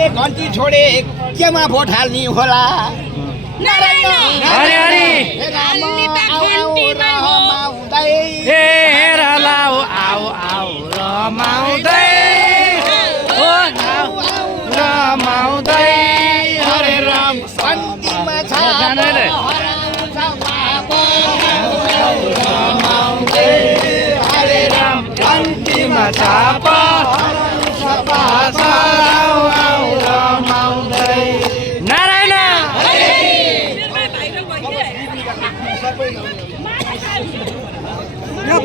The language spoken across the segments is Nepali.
मैले घन्टी छोडे केमा भोट हाल्ने होला हरि हरि हेर लाउ आऊ आऊ रमाउँदै रमाउँदै हरे राम घन्टीमा छ हरे राम घन्टीमा छाप रमाउँदै नारायण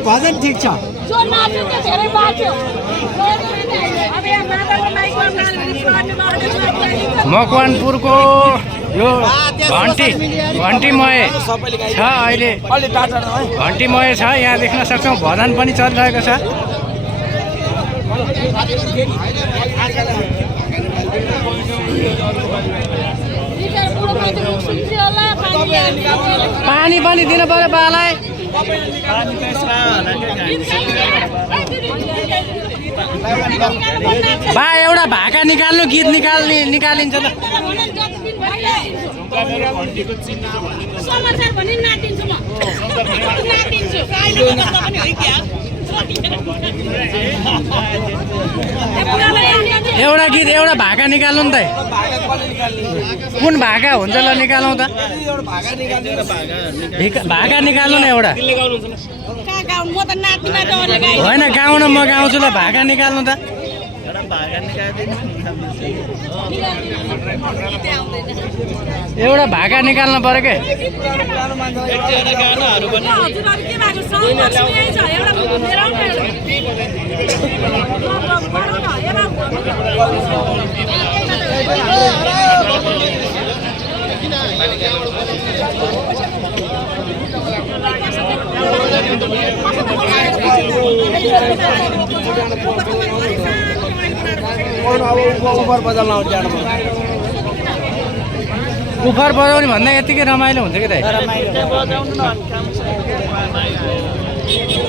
भजन ठिक छ मकवानपुरको यो घन्टीमय छ अहिले घन्टीमय छ यहाँ देख्न सक्छौँ भजन पनि चलिरहेको छ पानी पनि दिनु पर्यो बालाई बा एउटा भाका निकाल्नु गीत निकालिन्छ ल एउटा गीत एउटा भाका निकाल्नु नि त कुन भाका हुन्छ ल निकालौँ त भाका निकाल्नु न एउटा होइन गाउन म गाउँछु ल भाका निकाल्नु त एउटा भाका निकाल्नु पर्यो के उफर बजाउने भन्दा यतिकै रमाइलो हुन्छ कि त